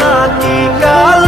নাকি কালো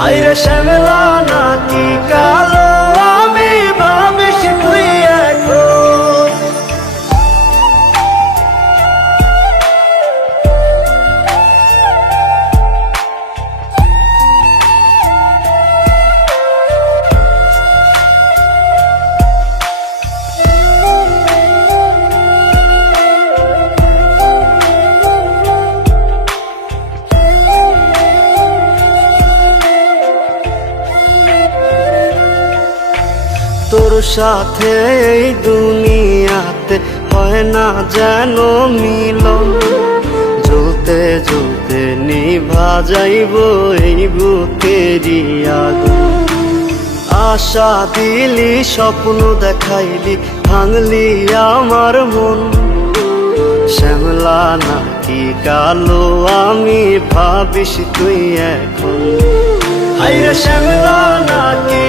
হাইরে শ্যামলা নাকি তোর সাথে এই দুনিয়াতে হয় না যেন মিলন। জ্বলতে জ্বলতে নিভা যাইব এই বুকেরই আগুন। আশা দিলি, স্বপ্ন দেখাইলি, ভাঙলি আমার মন। শ্যামলা নাকি কালো, আমি ভাবিস তুই এখন। শ্যামলা নাকি